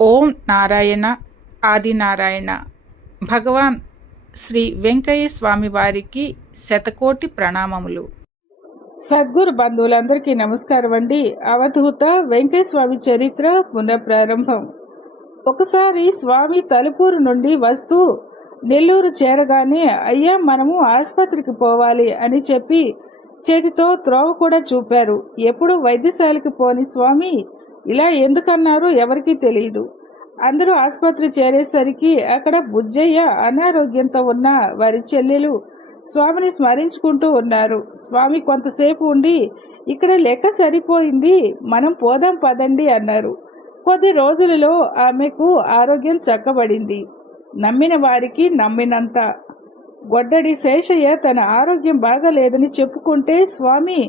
ఓం నారాయణ ఆదినారాయణ. భగవాన్ శ్రీ వెంకయ్య స్వామి వారికి శతకోటి ప్రణామములు. సద్గురు బంధువులందరికీ నమస్కారం అండి. అవధూత వెంకయ్య స్వామి చరిత్ర పునఃప్రారంభం. ఒకసారి స్వామి తలుపూరు నుండి వస్తూ నెల్లూరు చేరగానే, అయ్యా మనము ఆసుపత్రికి పోవాలి అని చెప్పి చేతితో త్రోవ కూడా చూపారు. ఎప్పుడు వైద్యశాలకు పోని స్వామి ఇలా ఎందుకన్నారో ఎవరికీ తెలియదు. అందరూ ఆసుపత్రి చేరేసరికి అక్కడ బుజ్జయ్య అనారోగ్యంతో ఉన్న వారి చెల్లెలు స్వామిని స్మరించుకుంటూ ఉన్నారు. స్వామి కొంతసేపు ఉండి, ఇక్కడ లెక్క సరిపోయింది, మనం పోదాం పదండి అన్నారు. కొద్ది రోజులలో ఆమెకు ఆరోగ్యం చక్కబడింది. నమ్మిన వారికి నమ్మినంత. గొడ్డడి శేషయ్య తన ఆరోగ్యం బాగాలేదని చెప్పుకుంటే స్వామి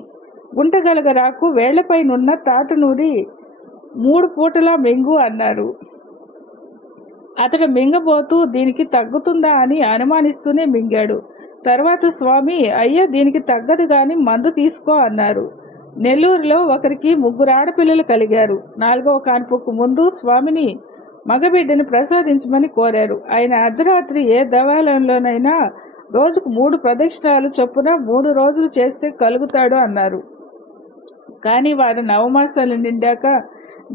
గుంటగలగరాకు వేళ్లపైనున్న తాటనూరి 3 పూటలా మింగు అన్నారు. అతడు మింగబోతూ దీనికి తగ్గుతుందా అని అనుమానిస్తూనే మింగాడు. తర్వాత స్వామి, అయ్యా దీనికి తగ్గదు గాని మందు తీసుకో అన్నారు. నెల్లూరులో ఒకరికి 3 ఆడపిల్లలు కలిగారు. 4వ కాన్పుకు ముందు స్వామిని మగబిడ్డని ప్రసాదించమని కోరారు. ఆయన అర్ధరాత్రి ఏ దేవాలయంలోనైనా రోజుకు 3 ప్రదక్షిణాలు చొప్పున 3 రోజులు చేస్తే కలుగుతాడు అన్నారు. కానీ వారి 9 మాసాలు నిండాక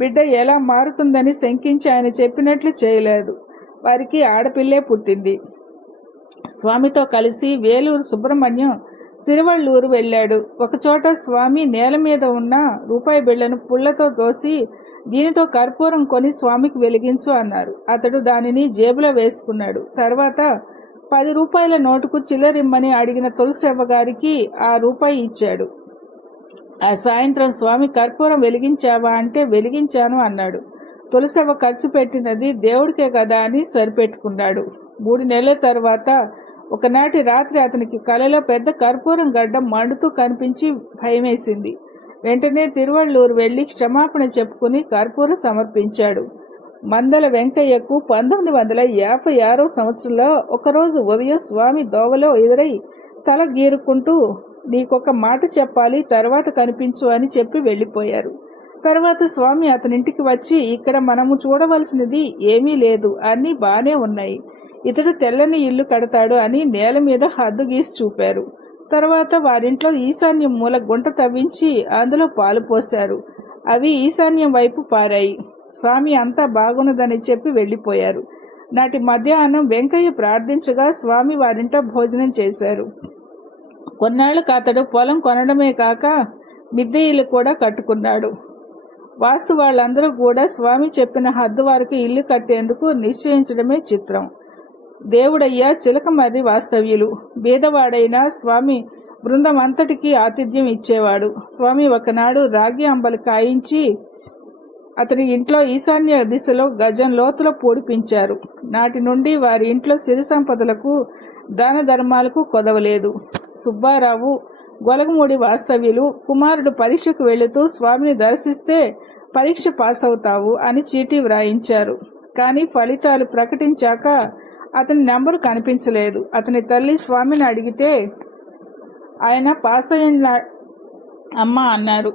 బిడ్డ ఎలా మారుతుందని శంకించి ఆయన చెప్పినట్లు చేయలేదు. వారికి ఆడపిల్లే పుట్టింది. స్వామితో కలిసి వేలూరు సుబ్రహ్మణ్యం తిరువళ్ళూరు వెళ్ళాడు. ఒకచోట స్వామి నేల మీద ఉన్న రూపాయి బిళ్ళను పుల్లతో తోసి, దీనితో కర్పూరం కొని స్వామికి వెలిగించు అన్నారు. అతడు దానిని జేబులో వేసుకున్నాడు. తర్వాత 10 రూపాయల నోటుకు చిల్లరిమ్మని అడిగిన తులసవ్వ గారికి ఆ రూపాయి ఇచ్చాడు. ఆ సాయంత్రం స్వామి, కర్పూరం వెలిగించావా అంటే వెలిగించాను అన్నాడు. తులసవ్వ ఖర్చు పెట్టినది దేవుడికే కదా అని సరిపెట్టుకున్నాడు. 3 నెలల తర్వాత ఒకనాటి రాత్రి అతనికి కలలో పెద్ద కర్పూరం గడ్డ మండుతూ కనిపించి భయమేసింది. వెంటనే తిరువళ్ళూరు వెళ్లి క్షమాపణ చెప్పుకుని కర్పూరం సమర్పించాడు. మందల వెంకయ్యకు 1956వ సంవత్సరంలో ఒకరోజు ఉదయం స్వామి దోవలో ఎదురై తల గీరుకుంటూ, నీకొక మాట చెప్పాలి, తర్వాత కనిపించు అని చెప్పి వెళ్ళిపోయారు. తర్వాత స్వామి అతనింటికి వచ్చి, ఇక్కడ మనము చూడవలసినది ఏమీ లేదు, అన్నీ బానే ఉన్నాయి, ఇతడు తెల్లని ఇల్లు కడతాడు అని నేల మీద హద్దు గీసి చూపారు. తర్వాత వారింట్లో ఈశాన్యం మూల గుంట తవ్వించి అందులో పాలు పోశారు. అవి ఈశాన్యం వైపు పారాయి. స్వామి అంతా బాగున్నదని చెప్పి వెళ్ళిపోయారు. నాటి మధ్యాహ్నం వెంకయ్య ప్రార్థించగా స్వామి వారింట్లో భోజనం చేశారు. కొన్నాళ్లకు అతడు పొలం కొనడమే కాక మిద్దె ఇల్లు కూడా కట్టుకున్నాడు. వాస్తు వాళ్ళందరూ కూడా స్వామి చెప్పిన హద్దు వరకు ఇల్లు కట్టేందుకు నిశ్చయించడమే చిత్రం. దేవుడయ్యా చిలకమర్రి వాస్తవ్యులు. బీదవాడైనా స్వామి బృందం అంతటికీ ఆతిథ్యం ఇచ్చేవాడు. స్వామి ఒకనాడు రాగి అంబలు కాయించి అతని ఇంట్లో ఈశాన్య దిశలో గజం లోతులో పూడిపించారు. నాటి నుండి వారి ఇంట్లో సిరి సంపదలకు దాన ధర్మాలకు కొదవలేదు. సుబ్బారావు గొలగమూడి వాస్తవ్యులు కుమారుడు పరీక్షకు వెళుతూ స్వామిని దర్శిస్తే పరీక్ష పాస్ అవుతావు అని చీటీ వ్రాయించారు. కానీ ఫలితాలు ప్రకటించాక అతని నెంబరు కనిపించలేదు. అతని తల్లి స్వామిని అడిగితే ఆయన పాస్ అయిన అమ్మ అన్నారు.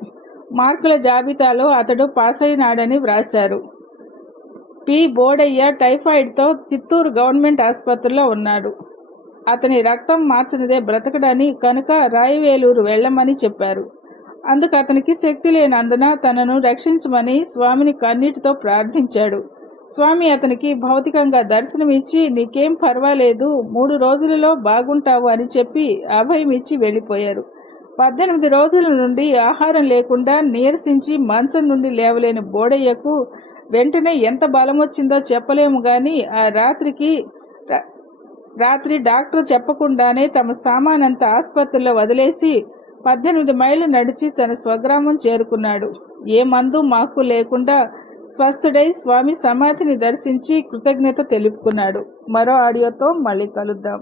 మార్కుల జాబితాలో అతడు పాస్ అయినాడని వ్రాశారు. పి బోడయ్య టైఫాయిడ్తో చిత్తూరు గవర్నమెంట్ ఆసుపత్రిలో ఉన్నాడు. అతని రక్తం మార్చినదే బ్రతకడని కనుక రాయవేలూరు వెళ్ళమని చెప్పారు. అందుకు అతనికి శక్తి లేనందున తనను రక్షించమని స్వామిని కన్నీటితో ప్రార్థించాడు. స్వామి అతనికి భౌతికంగా దర్శనమిచ్చి, నీకేం పర్వాలేదు, 3 రోజులలో బాగుంటావు అని చెప్పి అభయం ఇచ్చి వెళ్ళిపోయారు. 18 రోజుల నుండి ఆహారం లేకుండా నీరసించి మంచం నుండి లేవలేని బోడయ్యకు వెంటనే ఎంత బలమొచ్చిందో చెప్పలేము గాని ఆ రాత్రి డాక్టర్ చెప్పకుండానే తమ సామానంతా ఆసుపత్రిలో వదిలేసి 18 మైళ్ళు నడిచి తన స్వగ్రామం చేరుకున్నాడు. ఏ మందు మాకు లేకుండా స్వస్థుడై స్వామి సమాధిని దర్శించి కృతజ్ఞత తెలుపుకున్నాడు. మరో ఆడియోతో మళ్ళీ కలుద్దాం.